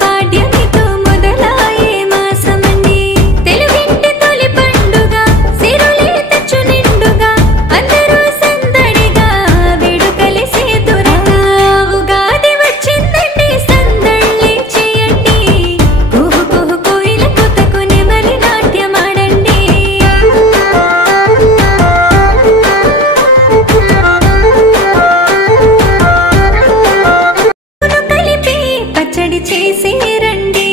పాడ్యమితో మొదలాయే మాసమండి తెలుగింటి తొలి పండుగ సిరులే తెచ్చు నిండుగా అందరూ సందడిగా వేడుకలు సేతురగా ఉగాది వచ్చిందండి సందళ్ళి చేయండి కుహు కుహు కోయిల కొత్తకు నెమలి నాట్యమాడండి కలిపి పచ్చడి చేసి రండి